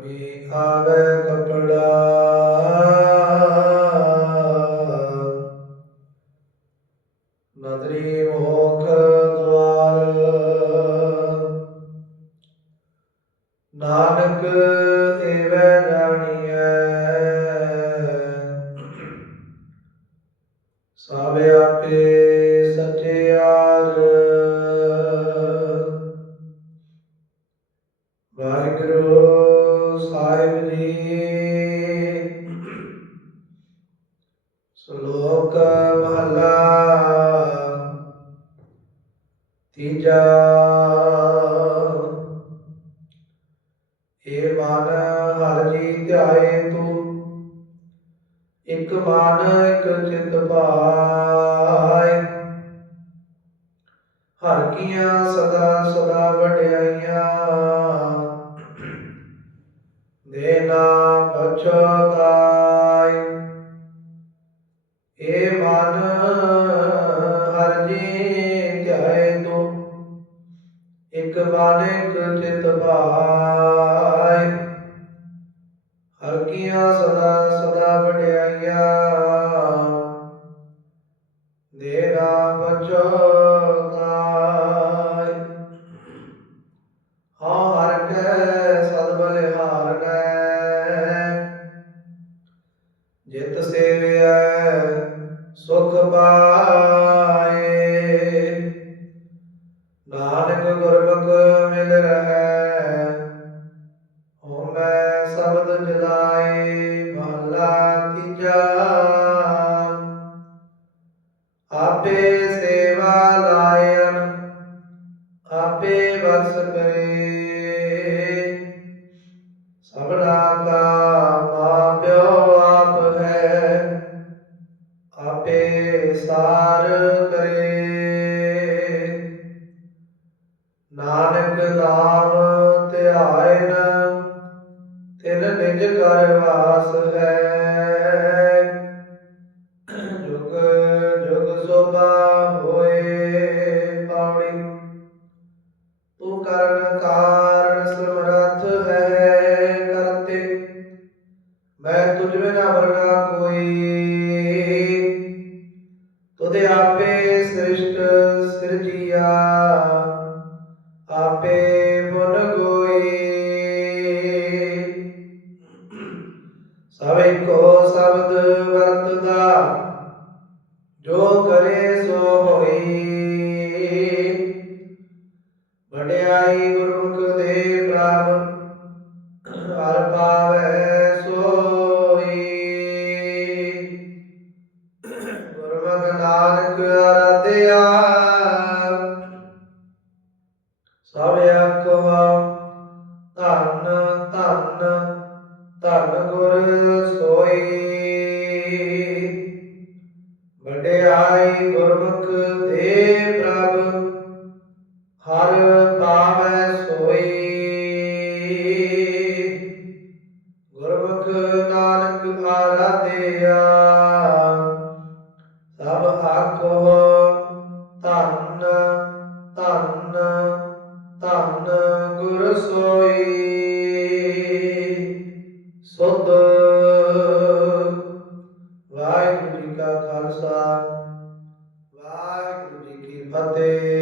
ਕਰਮੀ ਆਵੇ ਕਪੜਾ। ਨਦਰੀ ਮੋਖ ਦਵਾਰ। ਨਾਨਕ ਏਵੈ ਸ਼ਲੋਕ ਮਹਲਾ ਤੀਜਾ ਏ ਮਨ ਹਰ ਜੀ ਧਿਆਏ ਤੂੰ, ਇਕ ਮਨ ਇਕ ਚਿਤ ਭਾਇ ਹਰ ਕੀਆਂ ਸਦਾ ਸਦਾ ਵਡਿਆਈਆਂ ਦੇਨਾ ਬਚਤਾਈ ਹਰ ਕੀਆਂ ਸਦਾ ਸਦਾ ਵਡਿਆਈਆਂ। ਦੇਨਾ ਬਚਤਾਈ ਹਾਂ, ਹਰ ਕੈ ਸਦ ਬਲਿਹਾਰਨੈ। ਜਿਤ ਸੇਵਿਐ, ਸੁਖ ਪਾਏ। ਨਾਨਕ ਗੁਰਮੁਖ ਮਿਲ ਰਹੈ। ਆਪੇ ਸੇਵਾ ਲਾਇਨ, ਆਪੇ ਵਸ ਕਰੇ। ਸਭਨਾ ਕਾ ਮਾਪਿਓ ਆਪ ਹੈ, ਆਪੇ ਸਾਰ ਕਰੇ। ਨਾਨਕ ਨਾਮ ਧਿਆਇਨ, ਤਿਨ ਨਿਜ ਕਰ ਵਾਸ ਹੈ। ਮੈਂ ਤੁਝ ਬਿਨਾ ਕੋਈ। ਤੁਦੇ ਆਪੇ ਸ੍ਰਿਸ਼ਟ ਸਿਰਜੀਆ ਆਪੇ ਬੁਨ ਕੋਈ ਸਭ ਇੱਕੋ ਸ਼ਬਦ ਵਰਤਦਾ, ਜੋ ਕਰੇ ਧੰਨ ਗੁਰ ਸੋਈ। ਸੁਧ ਵਾਹਿਗੁਰੂ ਜੀ ਕਾ ਖਾਲਸਾ ਵਾਹਿਗੁਰੂ ਜੀ ਕੀ ਫਤਿਹ।